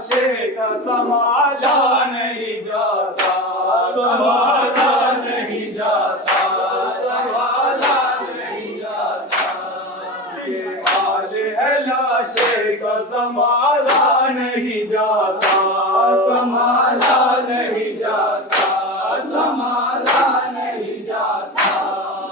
शेख संभाला नहीं जाता, संभाला नहीं जाता, संभाला नहीं जाता। ये हाल है लाशे का संभाला नहीं जाता, संभाला नहीं जाता, संभाला नहीं जाता।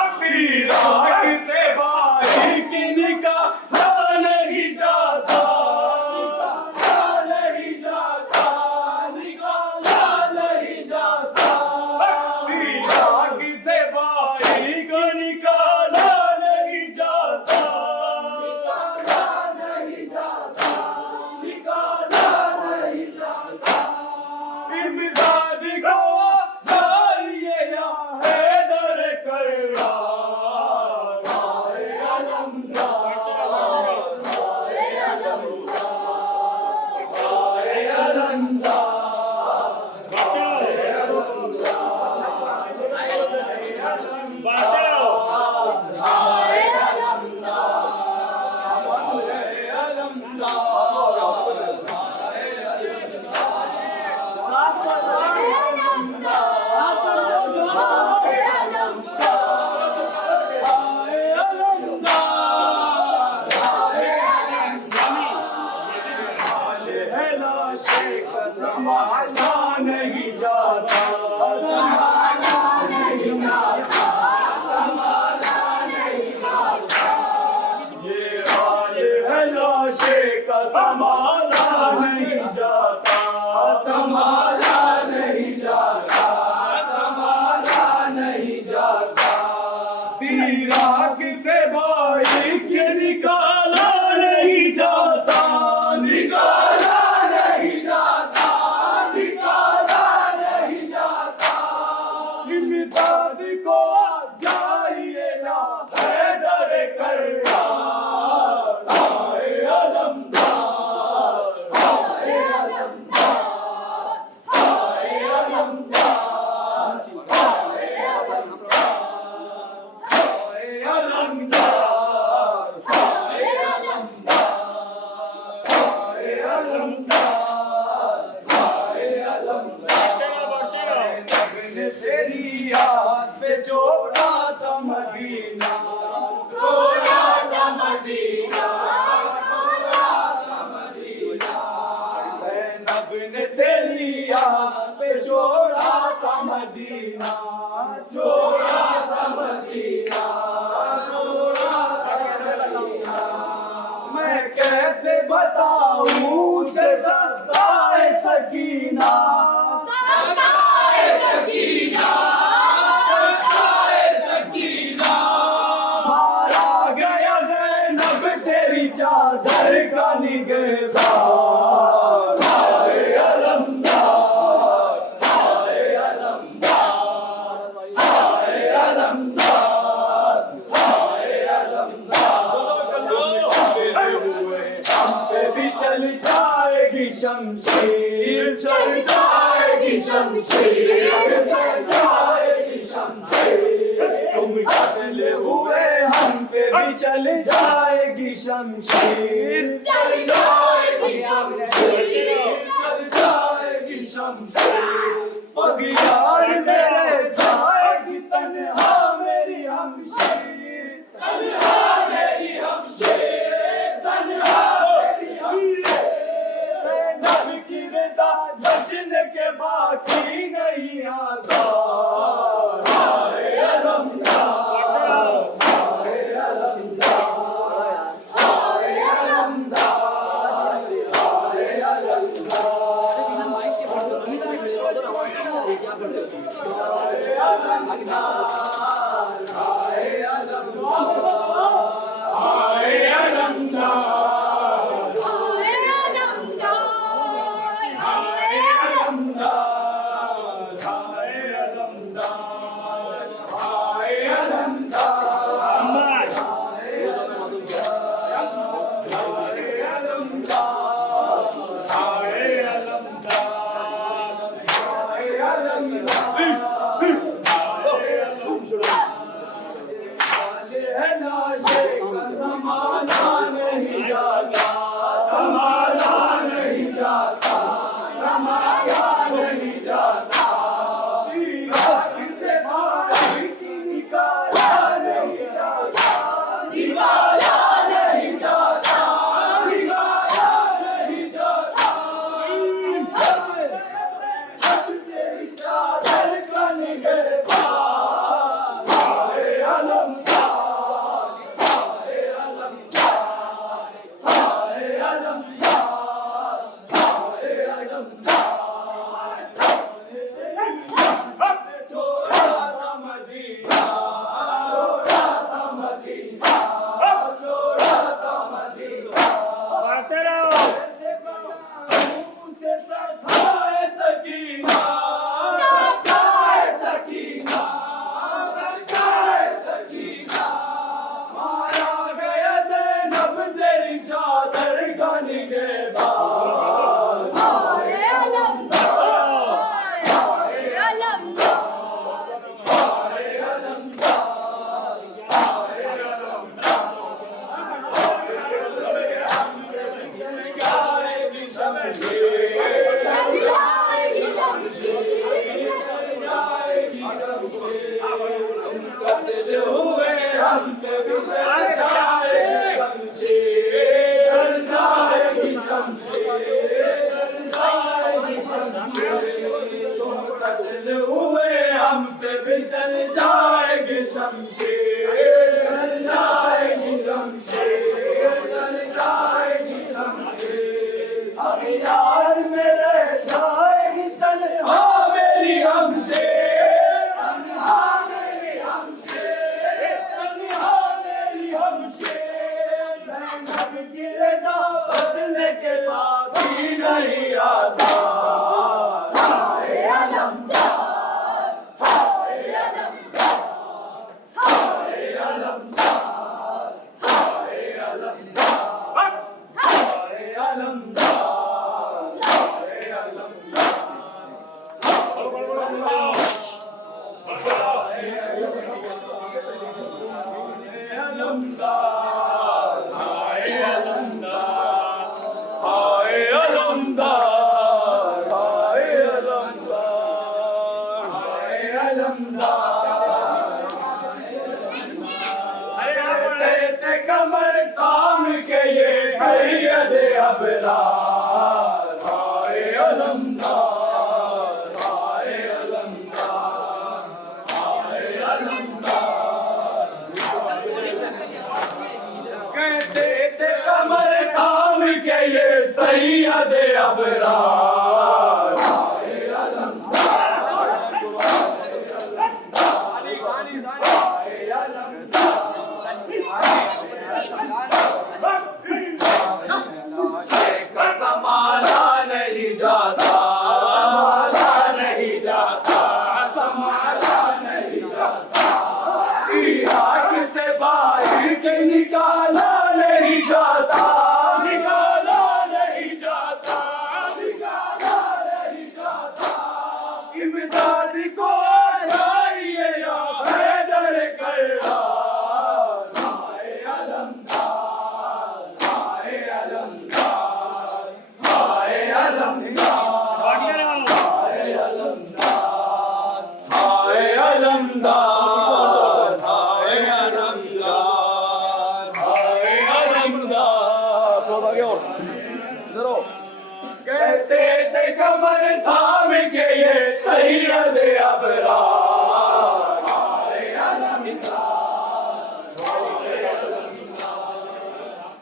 अपनी राह से बारीक निकाला नहीं जाता, निकाला नहीं जाता, निकाला नहीं जाता। अपनी राह से बारीक निकाला नहीं जाता, निकाला नहीं जाता, निकाला नहीं जाता। इमदाद को चाहिए या हैदर करार, हाय अलमदार, हाय अलमदार, हाय अलमदार, हाय अलमदार, हाय संभाला नहीं जाता, संभाला नहीं जाता, संभाला नहीं जाता। ये हाल है लाशे का संभाला नहीं जाता, संभाला नहीं जाता, संभाला नहीं जाता। दीराक से बारीक ये निकाला नहीं जाता, निकाला नहीं जाता, निकाला नहीं जाता। इमदाद को जाइए या हैदर करार, हाय अलमदार, हाय अलमदार, हाय अलमदार, हाय अलमदार, हाय अलमदार, हाय अलमदार, हाय अलमदार, हाय अलमदार। नगन तेरी याद पे छोड़ा था मदीना, छोड़ा था मदीना, छोड़ा था मदीना। ज़ैनब ने तेरी याद पे छोड़ा था मदीना, छोड़ा था मदीना, छोड़ा था मदीना। मैं कैसे बताऊं उसे सताए सकीना, सताए सकीना, सताए सकीना। मारा गया ज़ैनब तेरी चादर का निगहबान, हाय अलमदार, हाय अलमदार, हाय अलमदार, हाय अलमदार। हुए हम पे भी चल जाएगी शमशीर, चल जाएगी शमशीर, चल जाएगी शमशीर। तुम बदले हुए हम पे भी चल जाएगी शमशीर, चल जाएगी शमशीर, चल जाएगी शमशीर। पगियार मेरे जाएगी तन्हा मेरी हमशीर, तन्हा मेरी हमशीर, तन्हा मेरी हमशीर। ज़ैनब की रिदा जश्न के बाकी नहीं आसार, हाय अलमदार, हाय अलमदार, हाय अलमदार, हाय छोड़ा था मदीना, छोड़ा था मदीना, छोड़ा था मदीना। गाते रहो। से सखाए सकीना, सखाए सकीना, सखाए सकीना। मारा गया ज़ैनब तेरी चादर का निगहबान। हाय अलमदार, हाय अलमदार, हाय अलमदार, हाय अलमदार। जाएगी शमशीर, जाएगी शमशीर, जाएगी शमशीर। कत्ल हुए हम पे भी जाएगी शमशीर, जाएगी शमशीर, जाएगी शमशीर। कत्ल हुए हम पे भी चल जाएगी शमशीर, जाएगी शमशीर, जाएगी शमशीर। अब यार मेरे जाएगी तन्हा मेरी हमसे, तन्हा मेरी हमसे, तन्हा मेरी हमसे। ज़ैनब की रज़ा बचने के बाद ही नहीं आसान। हाय अलमदार, हाय अलमदार, हाय अलमदार, हाय अलमदार, हाय अलमदार, हाय अलमदार। हाय अलमदार, हाय अलमदार, हाय अलमदार, हाय अलमदार। कहते कमर ताम के ये सैयद अबरार। हाय अलमदार, हाय अलमदार, हाय अलमदार। कहते थे कमर ताम के ये सैयद अबरार। हाय अलमदार, हाय का संभाला नहीं जाता, संभाला नहीं जाता, संभाला नहीं जाता। इराक से बाहर के निकाला नहीं जाता, निकाला नहीं जाता, निकाला नहीं जाता। इमदाद को आइए या हैदर करार। हाय अलमदार, हाय अलमदार, हाय अलमदार, गाते रहो। हाय अलमदार, हाय अलमदार, हाय अलमदार, हाय अलमदार। थोड़ा आगे और जरा। कहते थे कमर थाम के ये सैयद अबरार। हाय अलमदार, हाय अलमदार,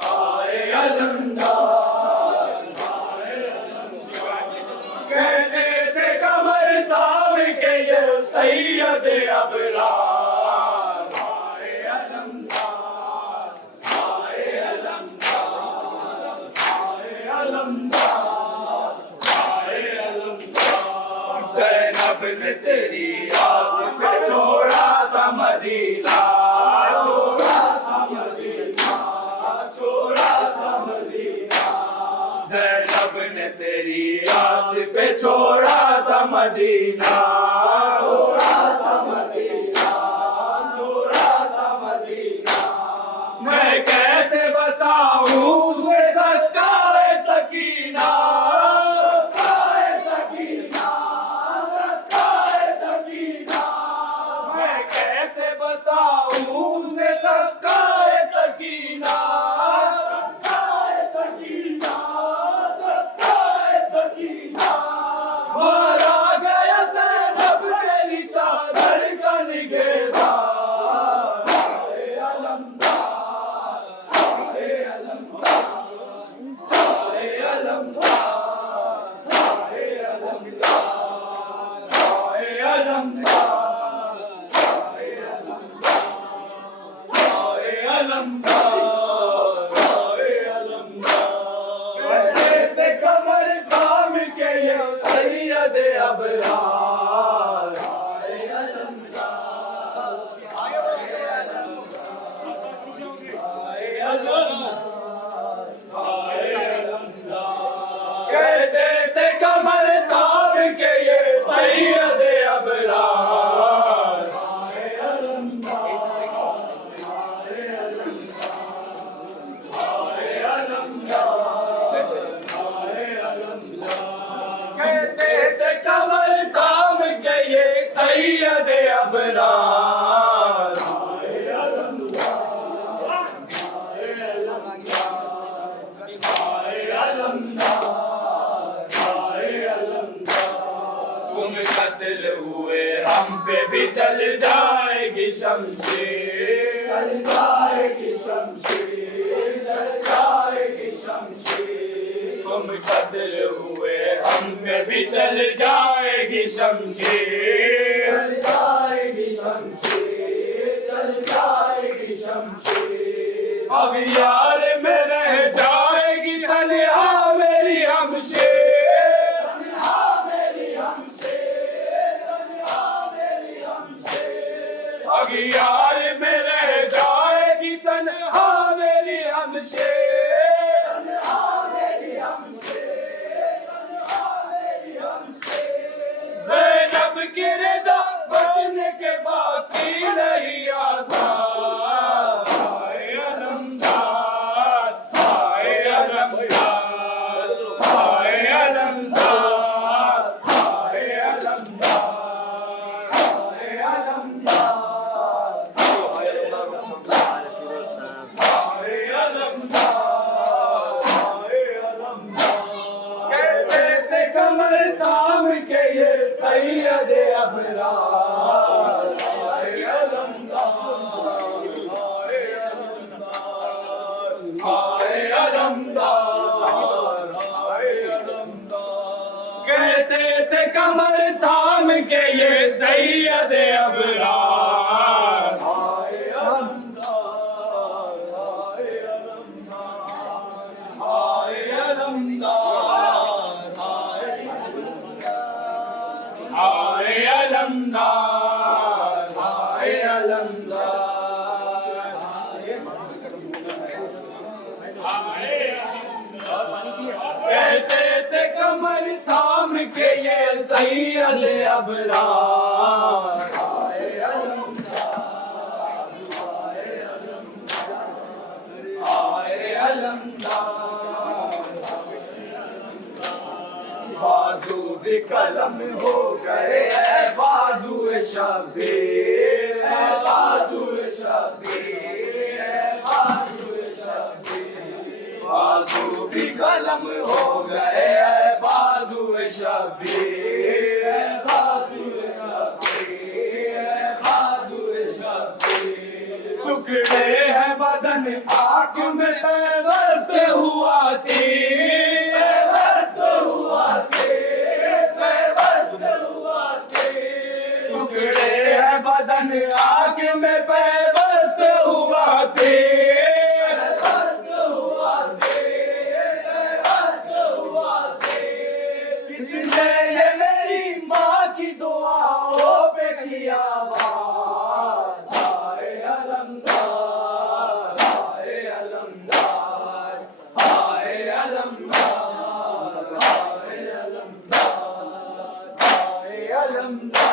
हाय अलमदार, हाय अलमदार। कहते थे कमर थाम के ये सैयद अबरार। हाय अलमदार, हाय अलमदार, हाय अलमदार, हाय अलमदार। ज़ैनब ने तेरी आस पे छोड़ा था मदीना, छोड़ा था मदीना, छोड़ा था मदीना। ज़ैनब ने तेरी आस पे छोड़ा था मदीना, छोड़ा था मदीना, छोड़ा था मदीना। मैं कैसे बताऊं उसे सकाए सकीना, सकाए सकीना, सकाए सकीना। मैं कैसे बताऊं उसे सकाए सकीना, सकाए सकीना, सकाए सकीना। मारा गया ज़ैनब तेरी चादर का निगहबान। हाय अलमदार, हाय अलमदार, कहते थे कमर तार के ये सैयद अबरार। कहते थे कमर तार के ये सैयद अबरार। तुम कत्ल हुए हम पे भी चल जाएगी शमशीर, चल जाएगी शमशीर, चल जाएगी शमशीर। तुम कत्ल हुए हम पे भी चल जाएगी शमशीर, चल जाएगी शमशीर, चल जाएगी शमशीर। अब यार में रह जाएगी तन्हा मेरी हमशेर, अब यार में रह जाएगी तन्हा मेरी हमशेर, तन्हा मेरी हमशेर, तन्हा मेरी हमशेर। ज़ैनब की रिदा बचने के बाकी नहीं आसान। हाय अलमदार, हाय अलमदार, हाय अलमदार, हाय अलमदार, हाय अलमदार। कहते थे कमर ताम के ये सैयद अबरार। हाय अलमदार, हाय अलमदार, हाय अलमदार, हाय अलमदार। कहते थे कमर ताम के ये सैयद अबरार। हाय अलमदार, हाय अलमदार, हाय अलमदार, हाय अलमदार, हाय अलमदार, हाय अलमदार। कहते थे कमर थाम के ये सैयद अबरार। हाय अलमदार, हाय अलमदार, हाय अलमदार। बाजू भी कलम हो गए हैं बाजू शबीर, बाजू शबीर, बाजू शबीर। बाजू भी कलम हो गए हैं बाजू शबीर, बाजू शबीर, बाजू शबीर। टुकड़े हैं बदन आँख में पैवस्त हुआ तीर, पैवस्त हुआ तीर, पैवस्त हुआ तीर। टुकड़े हैं बदन आँख में पैवस्त हुआ तीर, पैवस्त हुआ तीर, पैवस्त हुआ तीर। इसने ये मेरी माँ की दुआओं पे किया बात। हाय अलमदार, हाय अलमदार, हाय अलमदार, हाय अलमदार, हाय अलमदार।